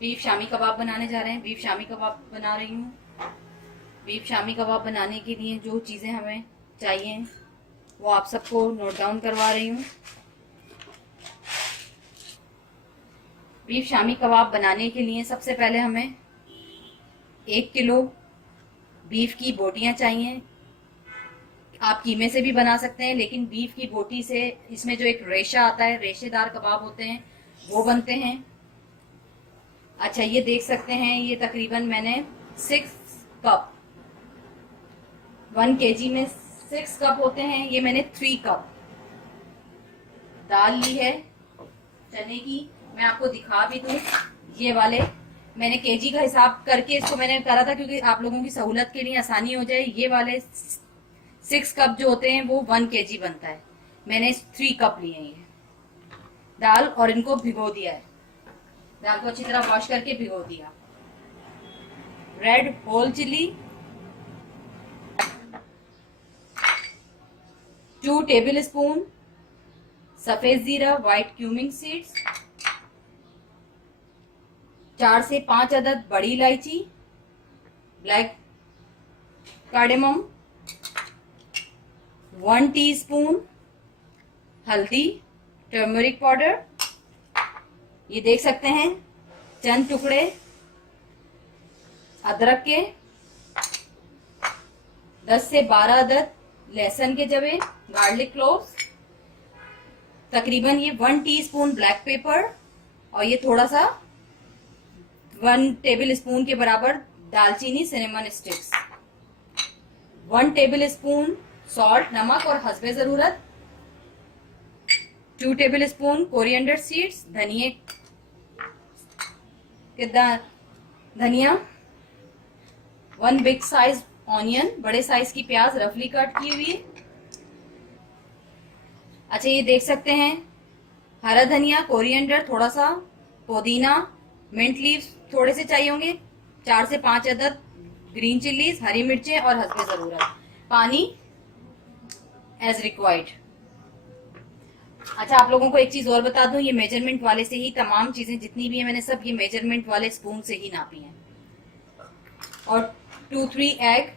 Beef shami kebab बनाने जा रहे हैं। बीफ शामी कबाब बना रही हूँ। बीफ शामी कबाब बनाने के लिए जो चीज़ें हमें चाहिए वो आप सबको नोट डाउन करवा रही हूँ। बीफ शामी कबाब बनाने के लिए सबसे पहले हमें 1 किलो बीफ की बोटियाँ चाहिए। आप कीमे से भी बना सकते हैं, लेकिन बीफ की बोटी से इसमें जो एक रेशा आता है, रेशेदार कबाब होते हैं, वो बनते हैं। अच्छा, ये देख सकते हैं, ये तकरीबन मैंने 6 कप, 1 केजी में 6 कप होते हैं। ये मैंने 3 कप दाल ली है चने की। मैं आपको दिखा भी दूं, ये वाले मैंने केजी का हिसाब करके इसको मैंने करा था, क्योंकि आप लोगों की सहूलत के लिए आसानी हो जाए। ये वाले 6 कप जो होते हैं वो 1 केजी बनता है। मैंने 3 कप लिए हैं ये दाल, और इनको भिगो दिया है। दाल को अच्छी तरह वॉश करके भिगो दिया। Red whole chilli 2 tablespoon, सफेद जीरा, व्हाइट क्यूमिंग सीड्स 4 से 5 अदद बड़ी इलायची, ब्लैक कार्डेमम 1 टीस्पून हल्दी, टर्मरिक पाउडर, ये देख सकते हैं चंद टुकड़े अदरक के, 10 से 12 अदद लहसुन के जवे, गार्लिक क्लोव्स, तकरीबन ये 1 टीस्पून ब्लैक पेपर, और ये थोड़ा सा 1 टेबल स्पून के बराबर दालचीनी cinnamon sticks, 1 table spoon salt, नमक और हस्बे जरूरत, 2 टेबल स्पून कोरिएंडर सीड्स, धनिया, 1 बिग साइज ऑनियन, बड़े साइज की प्याज रफली कट की हुई। अच्छा, ये देख सकते हैं हरा धनिया, कोरिएंडर थोड़ा सा, पुदीना, मिंट लीव्स थोड़े से चाहिए होंगे, 4 से 5 अदद ग्रीन चिल्लीज, हरी मिर्चें और हस्बे जरूरत, पानी एज रिक्वायर्ड। अच्छा, आप लोगों को एक चीज और बता दूं, ये मेजरमेंट वाले से ही तमाम चीजें जितनी भी है मैंने सब ये मेजरमेंट वाले स्पून से ही नापी हैं। और 2-3 एग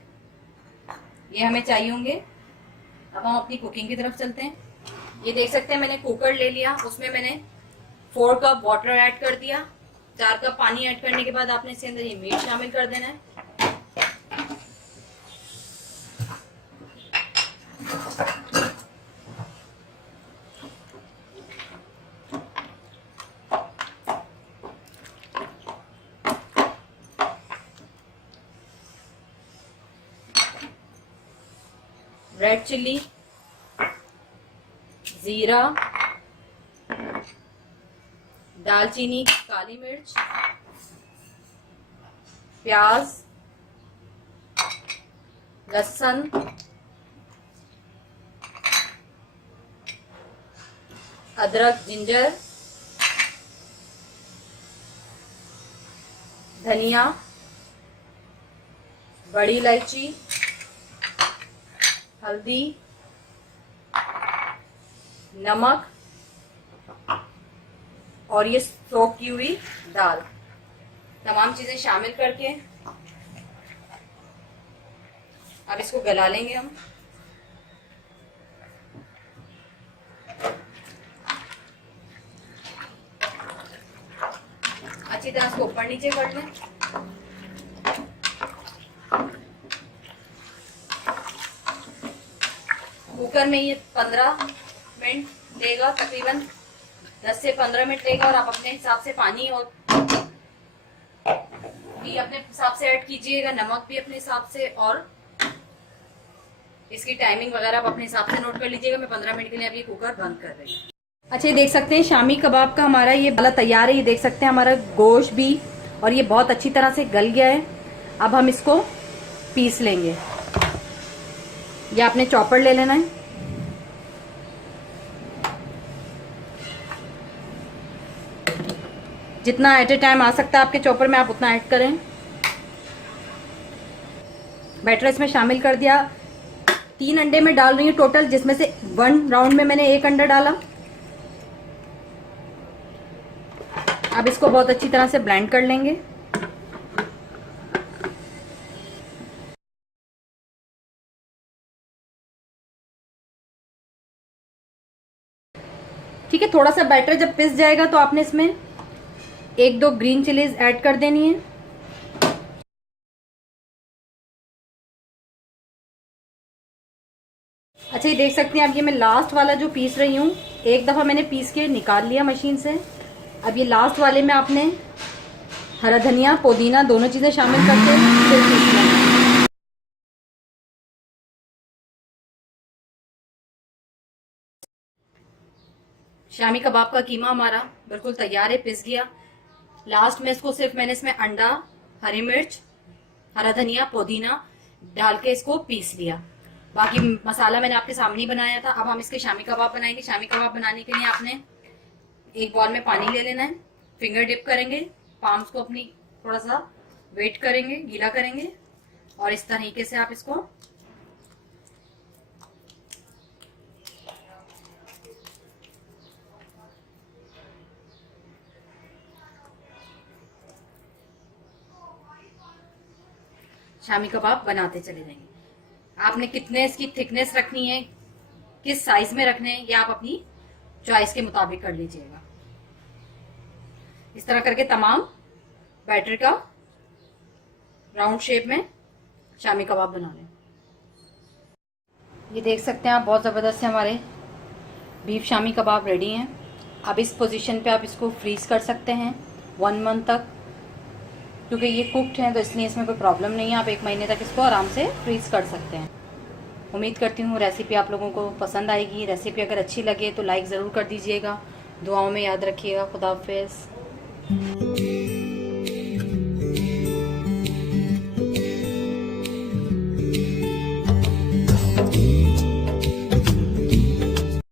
ये हमें चाहिए होंगे। अब हम अपनी कुकिंग की तरफ चलते हैं। ये देख सकते हैं मैंने कुकर ले लिया, उसमें मैंने 4 कप वाटर ऐड कर दिया। 4 कप पानी ऐड करने के बाद आपने इसके अंदर ये मीट शामिल कर देना है। रेड चिल्ली, जीरा, दालचीनी, काली मिर्च, प्याज, लहसुन, अदरक, जिंजर, धनिया, बड़ी इलायची, हल्दी, नमक और ये सोक की हुई दाल, तमाम चीजें शामिल करके अब इसको गला लेंगे हम। अच्छी तरह इसको ऊपर नीचे कर लें। कुकर में ये 15 मिनट लेगा, तकरीबन 10 से 15 मिनट लेगा। और आप अपने हिसाब से पानी और भी अपने हिसाब से ऐड कीजिएगा, नमक भी अपने हिसाब से, और इसकी टाइमिंग वगैरह आप अपने हिसाब से नोट कर लीजिएगा। मैं 15 मिनट के लिए अब ये कुकर बंद कर रही हूँ। अच्छा, ये देख सकते हैं शामी कबाब का हमारा ये वाला तैयार है। ये देख सकते हैं हमारा गोश्त भी, और ये बहुत अच्छी तरह से गल गया है। अब हम इसको पीस लेंगे। ये आपने चॉपर ले लेना है। जितना एट ए टाइम आ सकता है आपके चॉपर में, आप उतना ऐड करें। बैटर इसमें शामिल कर दिया। 3 अंडे में डाल रही हूँ टोटल, जिसमें से 1 राउंड में मैंने 1 अंडा डाला। अब इसको बहुत अच्छी तरह से ब्लेंड कर लेंगे। ठीक है, थोड़ा सा बैटर जब पिस जाएगा तो आपने इसमें 1-2 ग्रीन चिलीज ऐड कर देनी है। अच्छा, ये देख सकते हैं आप, ये मैं लास्ट वाला जो पीस रही हूँ, एक दफा मैंने पीस के निकाल लिया मशीन से। अब ये लास्ट वाले में आपने हरा धनिया, पुदीना दोनों चीजें शामिल करके फिर पीस लेना। शामी कबाब का कीमा हमारा बिल्कुल तैयार है, पिस गया। लास्ट में इसको सिर्फ मैंने इसमें अंडा, हरी मिर्च, हरा धनिया, पुदीना डाल के इसको पीस लिया। बाकी मसाला मैंने आपके सामने ही बनाया था। अब हम इसके शामी कबाब बनाएंगे। शामी कबाब बनाने के लिए आपने एक बॉल में पानी ले लेना है, फिंगर डिप करेंगे, पाम्स को अपनी थोड़ा सा वेट करेंगे, गीला करेंगे और इस तरीके से आप इसको शामी कबाब बनाते चले जाएंगे। आपने कितने इसकी थिकनेस रखनी है, किस साइज में रखने हैं, ये आप अपनी चॉइस के मुताबिक कर लीजिएगा। इस तरह करके तमाम बैटर का राउंड शेप में शामी कबाब बना लें। ये देख सकते हैं आप, बहुत ज़बरदस्त से हमारे बीफ शामी कबाब रेडी हैं। अब इस पोजीशन पे आप इसको फ्रीज कर सकते हैं 1 मंथ तक, क्योंकि ये कुक्ड हैं तो इसलिए इसमें कोई प्रॉब्लम नहीं है। आप 1 महीने तक इसको आराम से फ्रीज कर सकते हैं। उम्मीद करती हूँ रेसिपी आप लोगों को पसंद आएगी। रेसिपी अगर अच्छी लगे तो लाइक ज़रूर कर दीजिएगा। दुआओं में याद रखिएगा। खुदा हाफिज़।